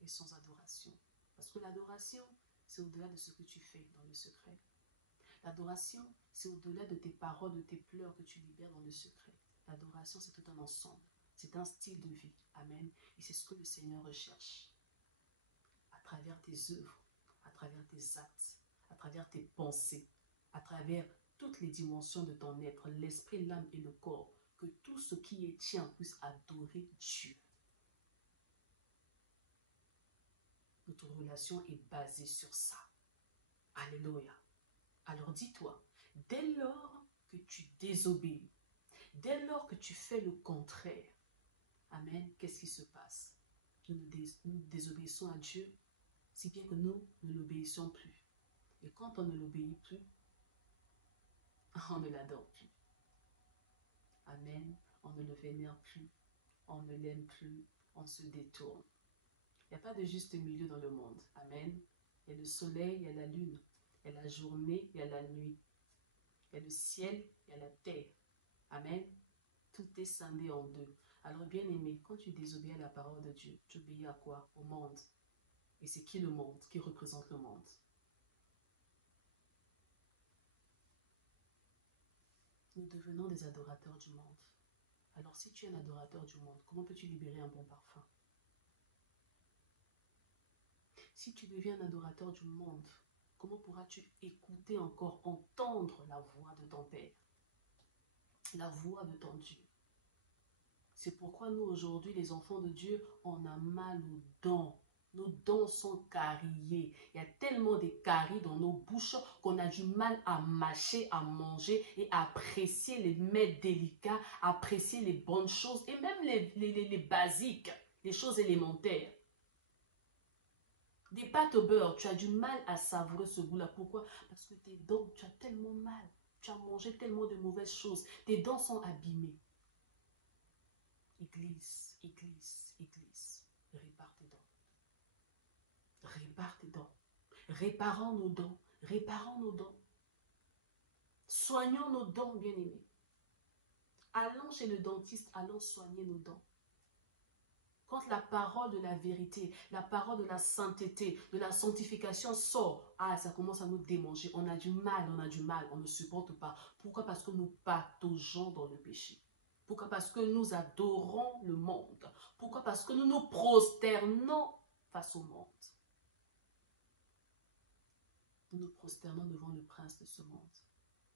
et sans adoration. Parce que l'adoration, c'est au-delà de ce que tu fais dans le secret. L'adoration, c'est au-delà de tes paroles, de tes pleurs que tu libères dans le secret. L'adoration, c'est tout un ensemble. C'est un style de vie. Amen. Et c'est ce que le Seigneur recherche. À travers tes œuvres, à travers tes actes, à travers tes pensées, à travers toutes les dimensions de ton être, l'esprit, l'âme et le corps, que tout ce qui est tien puisse adorer Dieu. Notre relation est basée sur ça. Alléluia. Alors dis-toi, dès lors que tu désobéis, dès lors que tu fais le contraire, amen, qu'est-ce qui se passe? Nous désobéissons à Dieu, si bien que nous ne l'obéissons plus. Et quand on ne l'obéit plus, on ne l'adore plus. Amen. On ne le vénère plus, on ne l'aime plus, on se détourne. Il n'y a pas de juste milieu dans le monde. Amen. Il y a le soleil, il y a la lune. Il y a la journée, il y a la nuit. Il y a le ciel, il y a la terre. Amen. Tout est scindé en deux. Alors bien aimé, quand tu désobéis à la parole de Dieu, tu obéis à quoi? Au monde. Et c'est qui le monde? Qui représente le monde? Nous devenons des adorateurs du monde. Alors si tu es un adorateur du monde, comment peux-tu libérer un bon parfum? Si tu deviens un adorateur du monde, comment pourras-tu écouter encore, entendre la voix de ton Père, la voix de ton Dieu? C'est pourquoi nous, aujourd'hui, les enfants de Dieu, on a mal aux dents. Nos dents sont cariées. Il y a tellement de caries dans nos bouches qu'on a du mal à mâcher, à manger et à apprécier les mets délicats, apprécier les bonnes choses et même les basiques, les choses élémentaires. Des pâtes au beurre, tu as du mal à savourer ce goût-là. Pourquoi? Parce que tes dents, tu as tellement mal. Tu as mangé tellement de mauvaises choses. Tes dents sont abîmées. Église, église, église, répare tes dents. Répare tes dents. Réparons nos dents. Réparons nos dents. Soignons nos dents, bien-aimés. Allons chez le dentiste, allons soigner nos dents. Quand la parole de la vérité, la parole de la sainteté, de la sanctification sort, ça commence à nous démanger. On a du mal, on ne supporte pas. Pourquoi? Parce que nous pataugeons dans le péché. Pourquoi? Parce que nous adorons le monde. Pourquoi? Parce que nous nous prosternons face au monde. Nous nous prosternons devant le prince de ce monde.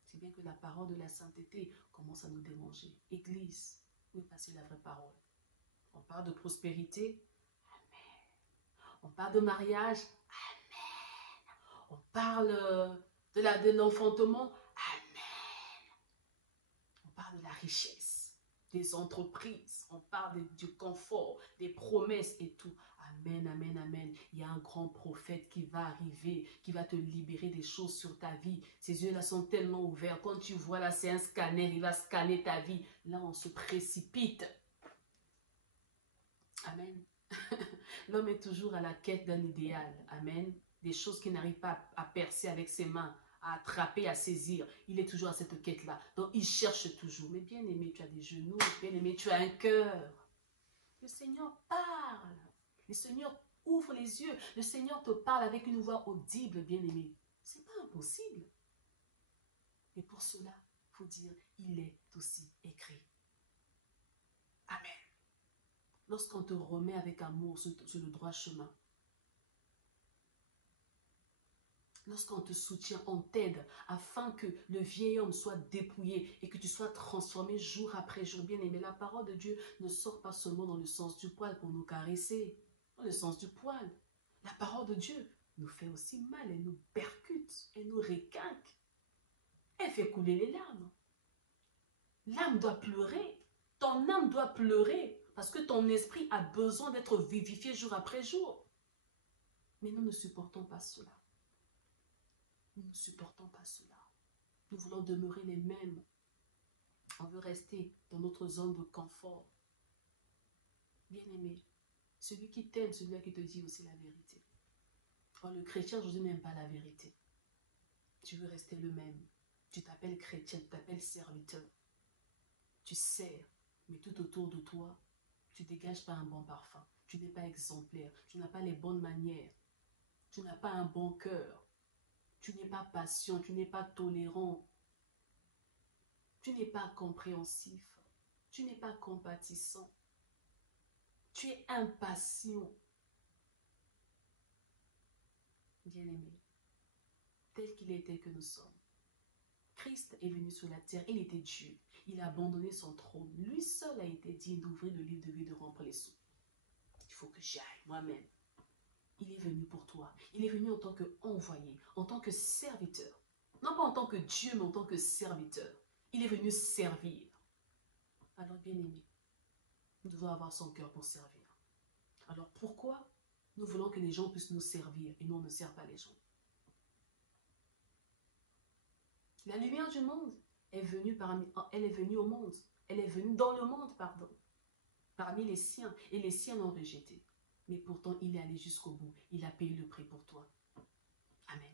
C'est bien que la parole de la sainteté commence à nous démanger. Église, où est passée la vraie parole? On parle de prospérité. Amen. On parle de mariage. Amen. On parle de l'enfantement. Amen. On parle de la richesse, des entreprises. On parle du confort, des promesses et tout. Amen, amen, amen. Il y a un grand prophète qui va arriver, qui va te libérer des choses sur ta vie. Ses yeux là sont tellement ouverts. Quand tu vois là, c'est un scanner, il va scanner ta vie. Là, on se précipite. Amen. L'homme est toujours à la quête d'un idéal. Amen. Des choses qu'il n'arrive pas à percer avec ses mains, à attraper, à saisir. Il est toujours à cette quête-là. Donc, il cherche toujours. Mais bien aimé, tu as des genoux. Bien aimé, tu as un cœur. Le Seigneur parle. Le Seigneur ouvre les yeux. Le Seigneur te parle avec une voix audible, bien aimé. Ce n'est pas impossible. Et pour cela, il faut dire, il est aussi écrit. Amen. Lorsqu'on te remet avec amour sur le droit chemin, lorsqu'on te soutient, on t'aide afin que le vieil homme soit dépouillé et que tu sois transformé jour après jour. Bien aimé, la parole de Dieu ne sort pas seulement dans le sens du poil pour nous caresser, dans le sens du poil. La parole de Dieu nous fait aussi mal, elle nous percute, elle nous requinque, elle fait couler les larmes. L'âme doit pleurer, ton âme doit pleurer, parce que ton esprit a besoin d'être vivifié jour après jour. Mais nous ne supportons pas cela. Nous ne supportons pas cela. Nous voulons demeurer les mêmes. On veut rester dans notre zone de confort. Bien-aimé, celui qui t'aime, celui qui te dit aussi la vérité. Or, le chrétien aujourd'hui n'aime pas la vérité. Tu veux rester le même. Tu t'appelles chrétien, tu t'appelles serviteur. Tu sers, mais tout autour de toi, tu ne dégages pas un bon parfum. Tu n'es pas exemplaire. Tu n'as pas les bonnes manières. Tu n'as pas un bon cœur. Tu n'es pas patient. Tu n'es pas tolérant. Tu n'es pas compréhensif. Tu n'es pas compatissant. Tu es impatient. Bien-aimé, tel qu'il était que nous sommes. Christ est venu sur la terre, il était Dieu. Il a abandonné son trône. Lui seul a été digne d'ouvrir le livre de vie, de remplir les sous. Il faut que j'aille moi-même. Il est venu pour toi. Il est venu en tant qu'envoyé, en tant que serviteur. Non pas en tant que Dieu, mais en tant que serviteur. Il est venu servir. Alors, bien-aimé, nous devons avoir son cœur pour servir. Alors, pourquoi nous voulons que les gens puissent nous servir et nous, on ne sert pas les gens? La lumière du monde est venue elle est venue au monde. Elle est venue dans le monde, pardon. Parmi les siens. Et les siens l'ont rejeté. Mais pourtant, il est allé jusqu'au bout. Il a payé le prix pour toi. Amen.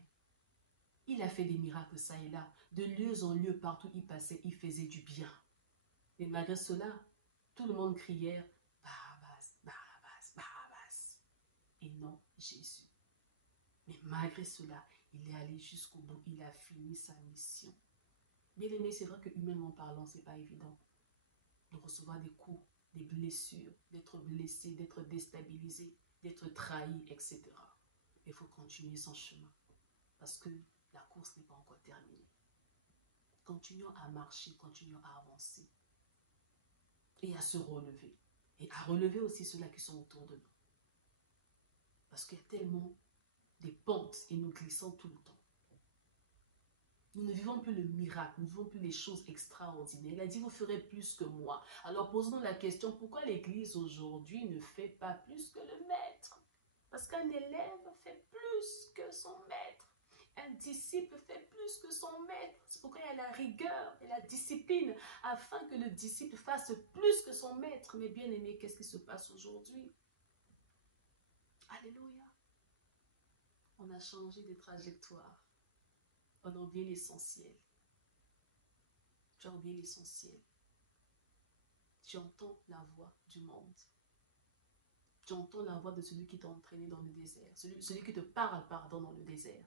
Il a fait des miracles, ça et là. De lieu en lieu, partout il passait, il faisait du bien. Mais malgré cela, tout le monde criait Barabbas, Barabbas, Barabbas. Et non, Jésus. Mais malgré cela, il est allé jusqu'au bout. Il a fini sa mission. Bien aimé, c'est vrai que humainement parlant, c'est pas évident de recevoir des coups, des blessures, d'être blessé, d'être déstabilisé, d'être trahi, etc. Mais il faut continuer son chemin parce que la course n'est pas encore terminée. Continuons à marcher, continuons à avancer et à se relever. Et à relever aussi ceux-là qui sont autour de nous. Parce qu'il y a tellement des pentes et nous glissons tout le temps. Nous ne vivons plus le miracle, nous ne vivons plus les choses extraordinaires. Il a dit, vous ferez plus que moi. Alors posons la question, pourquoi l'Église aujourd'hui ne fait pas plus que le maître? Parce qu'un élève fait plus que son maître. Un disciple fait plus que son maître. C'est pourquoi il y a la rigueur et la discipline, afin que le disciple fasse plus que son maître. Mais bien aimé, qu'est-ce qui se passe aujourd'hui? Alléluia. On a changé de trajectoire. On a oublié l'essentiel. Tu as oublié l'essentiel. Tu entends la voix du monde. Tu entends la voix de celui qui t'a entraîné dans le désert. Celui qui te parle, pardon, dans le désert.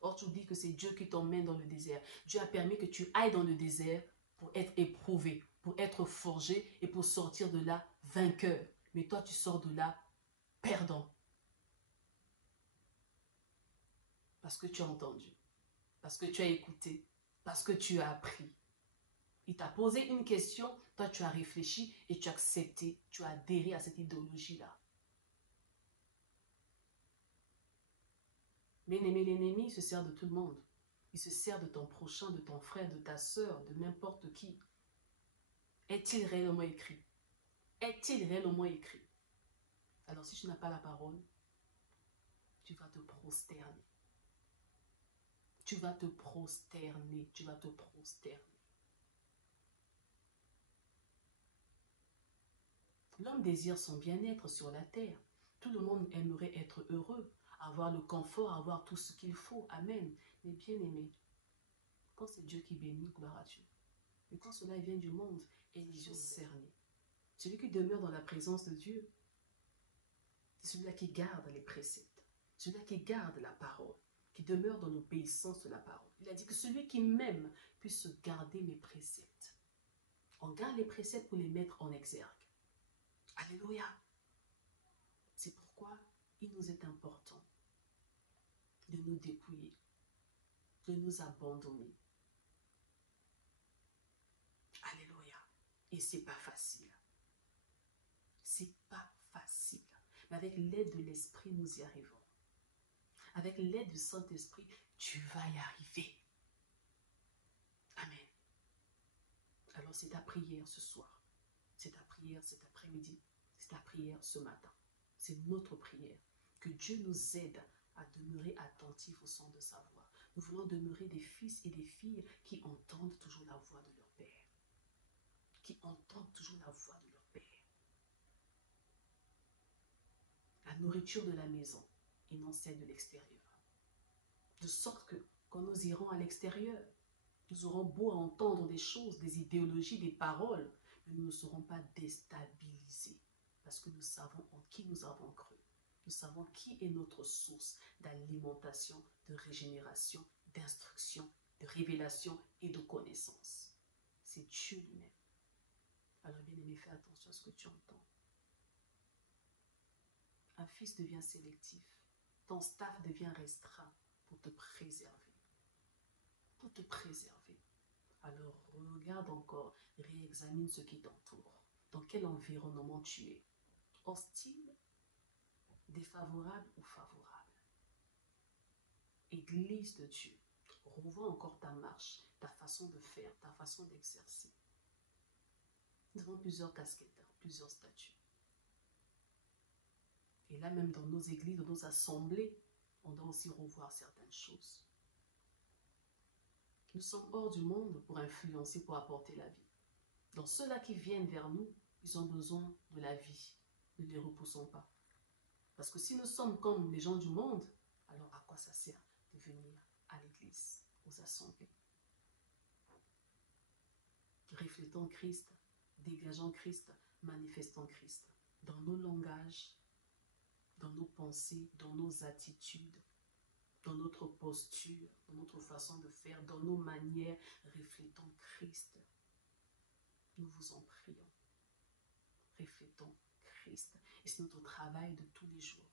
Or, tu oublies que c'est Dieu qui t'emmène dans le désert. Dieu a permis que tu ailles dans le désert pour être éprouvé, pour être forgé et pour sortir de là vainqueur. Mais toi, tu sors de là perdant. Parce que tu as entendu. Parce que tu as écouté, parce que tu as appris. Il t'a posé une question, toi tu as réfléchi et tu as accepté, tu as adhéré à cette idéologie-là. Bien-aimé, l'ennemi se sert de tout le monde. Il se sert de ton prochain, de ton frère, de ta soeur, de n'importe qui. Est-il réellement écrit? Est-il réellement écrit? Alors si tu n'as pas la parole, tu vas te prosterner. Tu vas te prosterner, tu vas te prosterner. L'homme désire son bien-être sur la terre. Tout le monde aimerait être heureux, avoir le confort, avoir tout ce qu'il faut. Amen. Mais bien aimé, quand c'est Dieu qui bénit, gloire à Dieu. Mais quand cela vient du monde, il est cerné. Celui qui demeure dans la présence de Dieu, c'est celui-là qui garde les préceptes, celui-là qui garde la parole, qui demeure dans l'obéissance de la parole. Il a dit que celui qui m'aime puisse garder mes préceptes. On garde les préceptes pour les mettre en exergue. Alléluia. C'est pourquoi il nous est important de nous dépouiller, de nous abandonner. Alléluia. Et c'est pas facile. C'est pas facile. Mais avec l'aide de l'Esprit, nous y arrivons. avec l'aide du Saint-Esprit, tu vas y arriver. Amen. Alors c'est ta prière ce soir, c'est ta prière cet après-midi, c'est ta prière ce matin. C'est notre prière. Que Dieu nous aide à demeurer attentifs au son de sa voix. Nous voulons demeurer des fils et des filles qui entendent toujours la voix de leur Père. Qui entendent toujours la voix de leur Père. La nourriture de la maison et non celle de l'extérieur. De sorte que quand nous irons à l'extérieur, nous aurons beau entendre des choses, des idéologies, des paroles, mais nous ne serons pas déstabilisés parce que nous savons en qui nous avons cru. Nous savons qui est notre source d'alimentation, de régénération, d'instruction, de révélation et de connaissance. C'est Dieu lui-même. Alors bien aimé, fais attention à ce que tu entends. Un fils devient sélectif. Ton staff devient restreint pour te préserver. Pour te préserver. Alors regarde encore, réexamine ce qui t'entoure. Dans quel environnement tu es. Hostile, défavorable ou favorable. Église de Dieu, revois encore ta marche, ta façon de faire, ta façon d'exercer. Nous avons plusieurs casquettes, plusieurs statuts. Et là même dans nos églises, dans nos assemblées, on doit aussi revoir certaines choses. Nous sommes hors du monde pour influencer, pour apporter la vie. Dans ceux-là qui viennent vers nous, ils ont besoin de la vie. Ne les repoussons pas. Parce que si nous sommes comme les gens du monde, alors à quoi ça sert de venir à l'église, aux assemblées? Reflétons Christ, dégageons Christ, manifestons Christ. Dans nos langages, dans nos pensées, dans nos attitudes, dans notre posture, dans notre façon de faire, dans nos manières, reflétons Christ. Nous vous en prions. Reflétons Christ. Et c'est notre travail de tous les jours.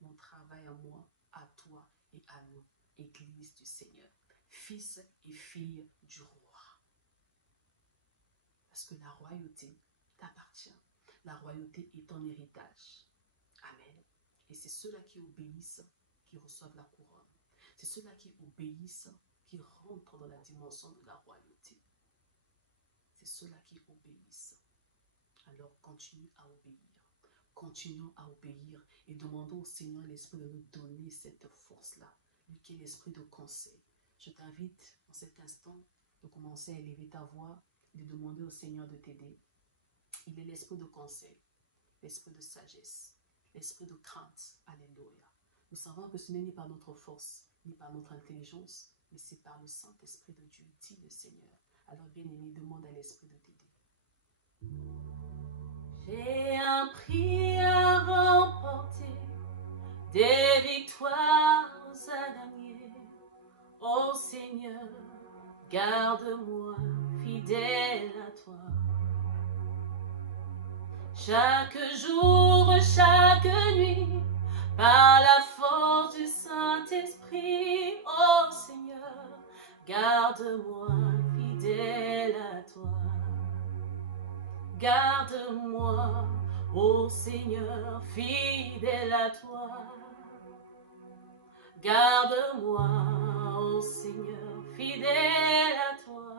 Mon travail à moi, à toi et à nous, Église du Seigneur, fils et filles du roi. Parce que la royauté t'appartient. La royauté est ton héritage. Amen. Et c'est ceux-là qui obéissent qui reçoivent la couronne. C'est ceux-là qui obéissent qui rentrent dans la dimension de la royauté. C'est ceux-là qui obéissent. Alors continue à obéir. Continuons à obéir et demandons au Seigneur l'Esprit de nous donner cette force-là, lui qui est l'Esprit de conseil. Je t'invite en cet instant de commencer à élever ta voix et de demander au Seigneur de t'aider. Il est l'Esprit de conseil, l'Esprit de sagesse, l'Esprit de crainte. Alléluia. Nous savons que ce n'est ni par notre force, ni par notre intelligence, mais c'est par le Saint-Esprit de Dieu, dit le Seigneur. Alors bien-aimé, demande à l'Esprit de t'aider. J'ai un prix à remporter, des victoires à gagner. Ô Seigneur, garde-moi fidèle à toi. Chaque jour, chaque nuit, par la force du Saint-Esprit, ô Seigneur, garde-moi fidèle à toi. Garde-moi, ô Seigneur, fidèle à toi. Garde-moi, ô Seigneur, fidèle à toi.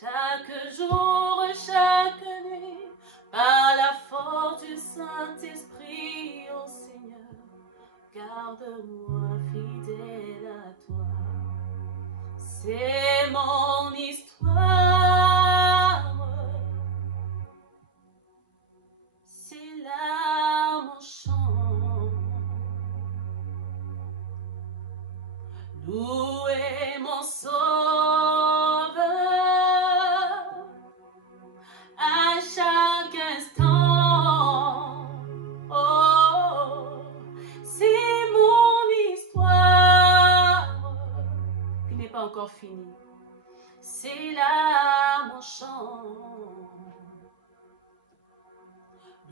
Chaque jour, chaque nuit, par la force du Saint-Esprit, ô Seigneur, garde-moi fidèle à toi. C'est mon histoire, c'est là mon chant. Louez mon Sauveur à chaque instant. Oh, c'est mon histoire qui n'est pas encore finie. C'est là mon chant.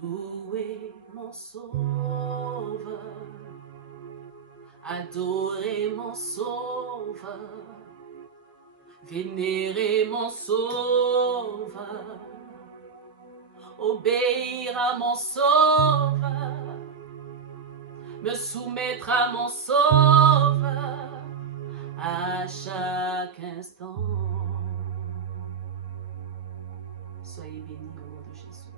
Louez mon Sauveur, adorez mon Sauveur, vénérez mon Sauveur, obéir à mon Sauveur, me soumettre à mon Sauveur à chaque instant. Soyez bénis au nom de Jésus.